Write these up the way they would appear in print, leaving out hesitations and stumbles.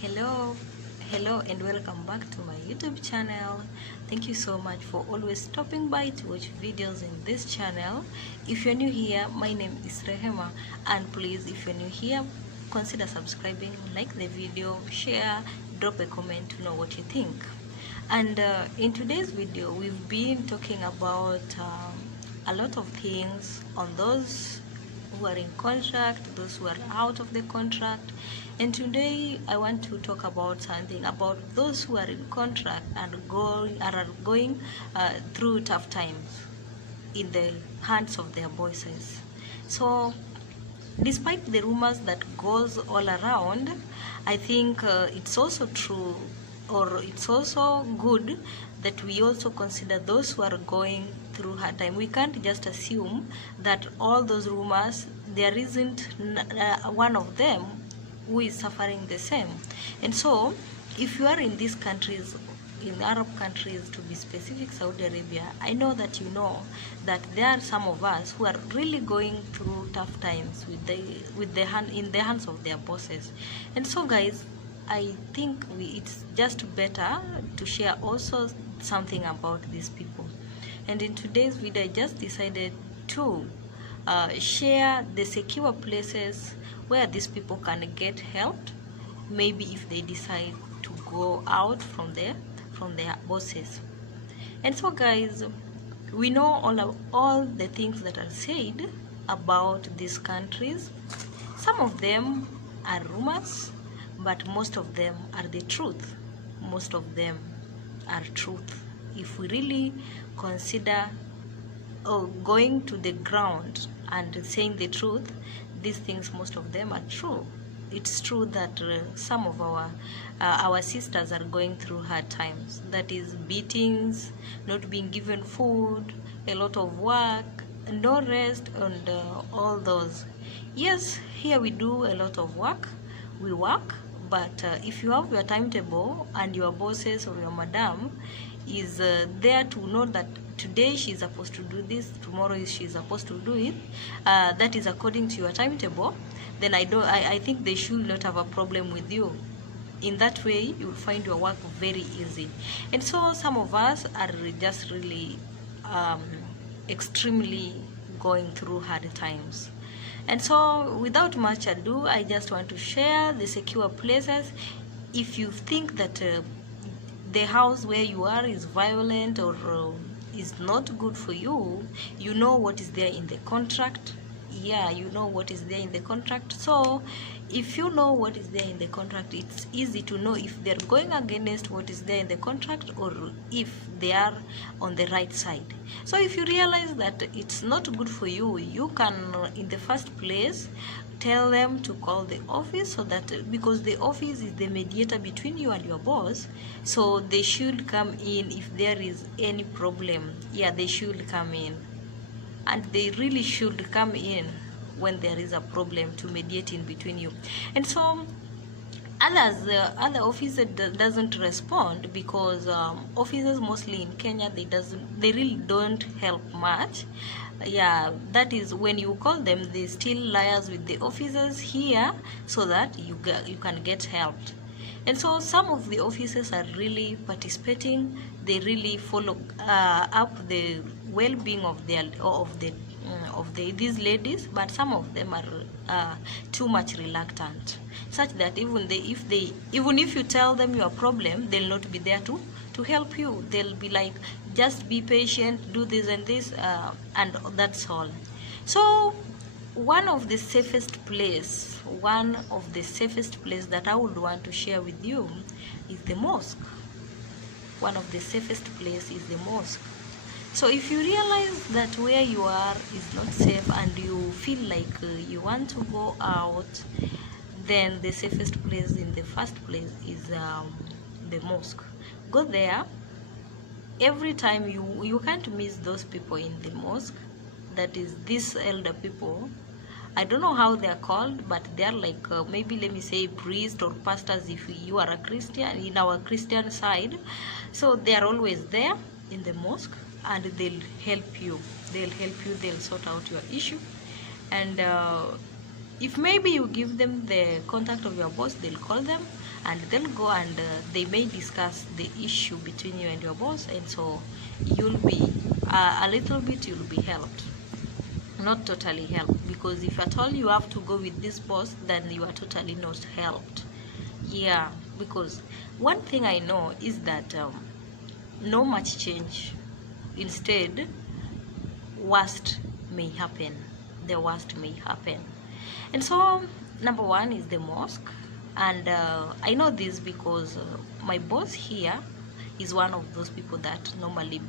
Hello and welcome back to my YouTube channel. Thank you so much for always stopping by to watch videos in this channel. If you're new here, my name is Rehema, and please, if you're new here, consider subscribing, like the video, share, drop a comment to know what you think. And in today's video, we've been talking about a lot of things on those who are in contract, those who are out of the contract. And today I want to talk about something about those who are in contract and are going through tough times in the hands of their bosses. So despite the rumors that goes all around, I think it's also true, or it's also good that we also consider those who are going through hard time. We can't just assume that all those rumors, there isn't one of them who is suffering the same. And so if you are in these countries, in Arab countries, to be specific, Saudi Arabia, I know that you know that there are some of us who are really going through tough times in the hands of their bosses. And so guys, I think it's just better to share also something about these people. And in today's video, I just decided to share the secure places where these people can get help, maybe if they decide to go out from their bosses. And so guys, we know all the things that are said about these countries. Some of them are rumors, but most of them are the truth. Most of them are truth. If we really consider going to the ground and saying the truth, these things, most of them are true. It's true that some of our sisters are going through hard times. That is beatings, not being given food, a lot of work, no rest, and all those. Yes, here we do a lot of work. We work, but if you have your timetable and your bosses or your madam is there to know that today she's supposed to do this, tomorrow she's supposed to do it, that is according to your timetable, then I think they should not have a problem with you. In that way, you'll find your work very easy. And so some of us are just really extremely going through hard times. And so without much ado, I just want to share the secure places. If you think that the house where you are is violent or is not good for you, you know what is there in the contract. Yeah, you know what is there in the contract. So if you know what is there in the contract, it's easy to know if they're going against what is there in the contract or if they are on the right side. So if you realize that it's not good for you, you can in the first place tell them to call the office, so that because the office is the mediator between you and your boss, so they should come in if there is any problem. Yeah, they should come in, and they really should come in when there is a problem to mediate in between you. And so other officer doesn't respond because officers mostly in Kenya, they really don't help much. Yeah, that is when you call them, they still liars with the officers here so that you can get helped. And so some of the officers are really participating. They really follow up the well-being of these ladies, but some of them are too much reluctant, such that even if you tell them your problem, they'll not be there to help you. They'll be like, just be patient, do this and this, and that's all. So one of the safest place that I would want to share with you is the mosque. One of the safest place is the mosque. So if you realize that where you are is not safe and you feel like you want to go out, then the safest place in the first place is the mosque. Go there. Every time you can't miss those people in the mosque. That is these elder people. I don't know how they are called, but they are like maybe, let me say, priests or pastors if you are a Christian, in our Christian side. So they are always there in the mosque, and they'll help you. They'll sort out your issue. And if maybe you give them the contact of your boss, they'll call them and they'll go and they may discuss the issue between you and your boss, and so you'll be a little bit, you'll be helped. Not totally helped, because if at all you have to go with this boss, then you are totally not helped. Yeah, because one thing I know is that no much change. Instead, worst may happen. The worst may happen. And so number one is the mosque, and I know this because my boss here is one of those people that normally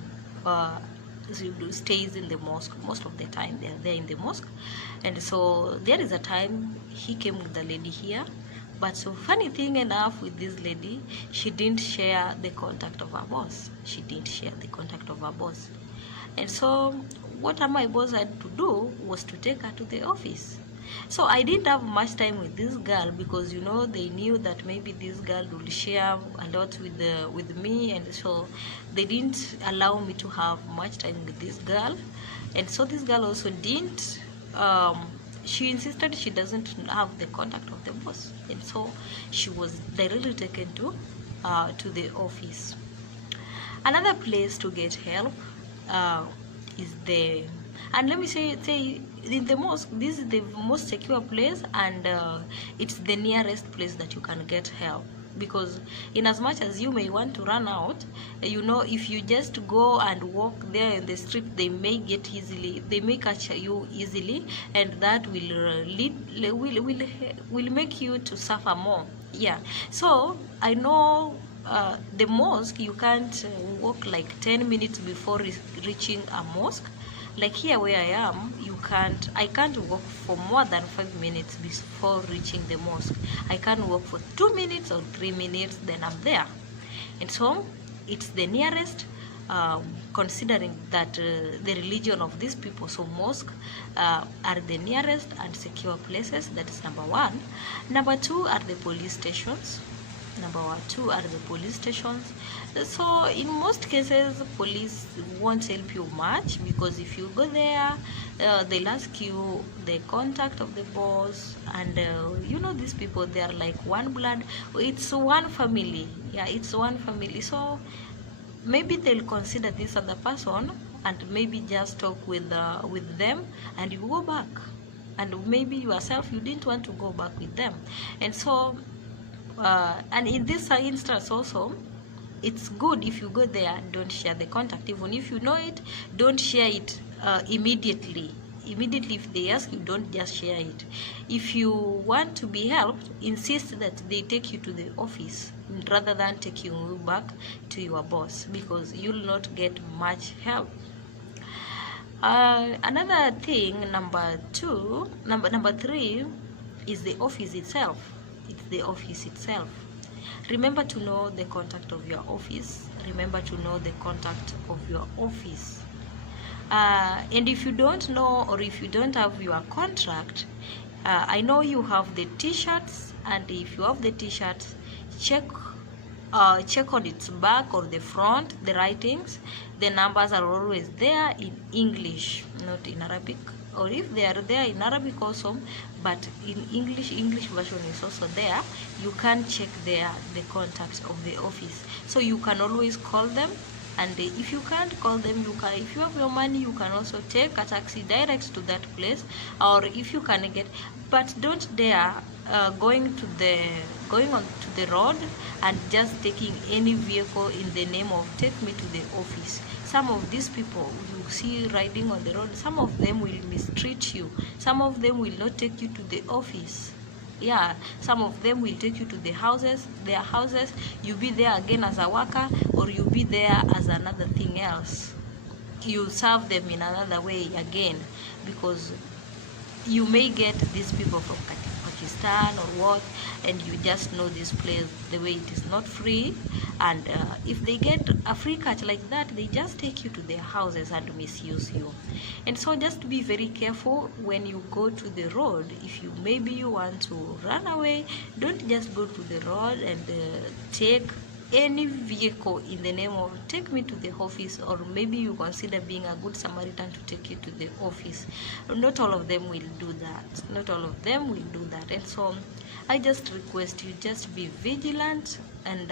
stays in the mosque. Most of the time they're there in the mosque, and so there is a time he came with the lady here, but so funny thing enough with this lady, she didn't share the contact of her boss. She didn't share the contact of her boss. And so what my boss had to do was to take her to the office. So I didn't have much time with this girl, because you know, they knew that maybe this girl will share a lot with me, and so they didn't allow me to have much time with this girl. And so this girl also didn't she insisted she doesn't have the contact of the boss, and so she was directly taken to the office. Another place to get help is the, and let me say in the mosque, this is the most secure place, and it's the nearest place that you can get help, because in as much as you may want to run out, you know, if you just go and walk there in the street, they may catch you easily, and that will make you to suffer more. Yeah, so I know the mosque, you can't walk like 10 minutes before reaching a mosque. Like here where I am, I can't walk for more than 5 minutes before reaching the mosque. I can walk for 2 minutes or 3 minutes, then I'm there. And so it's the nearest, considering that the religion of these people, so mosque are the nearest and secure places. That is number one. Number two are the police stations. So in most cases, police won't help you much, because if you go there, they'll ask you the contact of the boss, and you know, these people, they are like one blood. It's one family. Yeah, it's one family. So maybe they'll consider this other person, and maybe just talk with them, and you go back, and maybe yourself, you didn't want to go back with them. And so and in this instance also, it's good if you go there, don't share the contact. Even if you know it, don't share it immediately. If they ask you, don't just share it. If you want to be helped, insist that they take you to the office rather than taking you back to your boss, because you'll not get much help. Another thing, number three, is the office itself. It's the office itself. Remember to know the contact of your office. And if you don't know, or if you don't have your contract, I know you have the t-shirts, and if you have the t-shirts, check on its back or the front, the writings. The numbers are always there in English, not in Arabic, or if they are there in Arabic also, but in English version is also there. You can check there the contact of the office, so you can always call them. And if you can't call them, if you have your money, you can also take a taxi direct to that place, or if you can get, but don't dare going on to the road and just taking any vehicle in the name of take me to the office. Some of these people you see riding on the road, some of them will mistreat you. Some of them will not take you to the office. Yeah, some of them will take you to their houses. You be there again as a worker, or you be there as another thing else. You serve them in another way again, because you may get these people from Pakistan or what, and you just know this place, the way it is not free, and if they get a free catch like that, they just take you to their houses and misuse you. And so just be very careful when you go to the road. If you maybe you want to run away, don't just go to the road and take any vehicle in the name of take me to the office, or maybe you consider being a good Samaritan to take you to the office. Not all of them will do that. Not all of them will do that. And so I just request you just be vigilant, and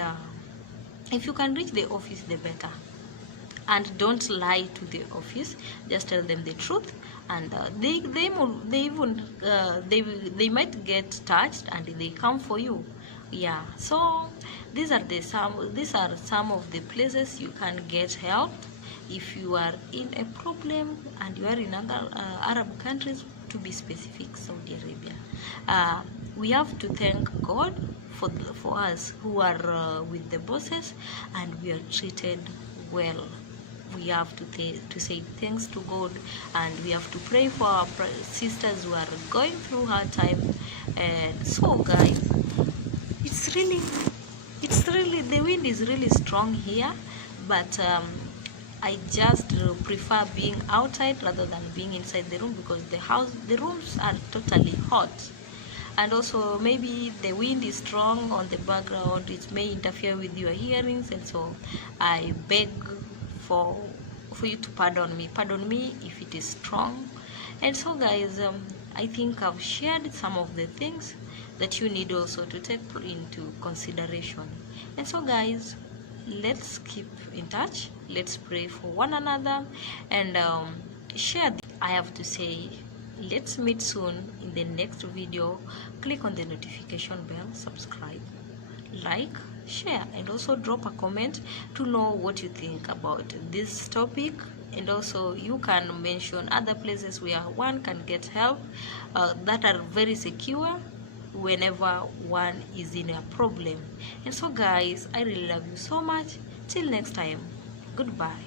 if you can reach the office, the better. And don't lie to the office. Just tell them the truth, and they might get touched and they come for you. Yeah, so these are some of the places you can get help if you are in a problem and you are in other Arab countries, to be specific, Saudi Arabia. We have to thank God for us who are with the bosses and we are treated well. We have to say thanks to God, and we have to pray for our sisters who are going through hard time. And so guys, it's really the wind is really strong here, but I just prefer being outside rather than being inside the room, because the rooms are totally hot, and also maybe the wind is strong on the background. It may interfere with your hearings, and so I beg for you to pardon me if it is strong. And so guys, I think I've shared some of the things that you need also to take into consideration. And so guys, let's keep in touch, let's pray for one another, and share I have to say, let's meet soon in the next video. Click on the notification bell, subscribe, like, share, and also drop a comment to know what you think about this topic. And also you can mention other places where one can get help that are very secure whenever one is in a problem. And so guys, I really love you so much. Till next time, goodbye.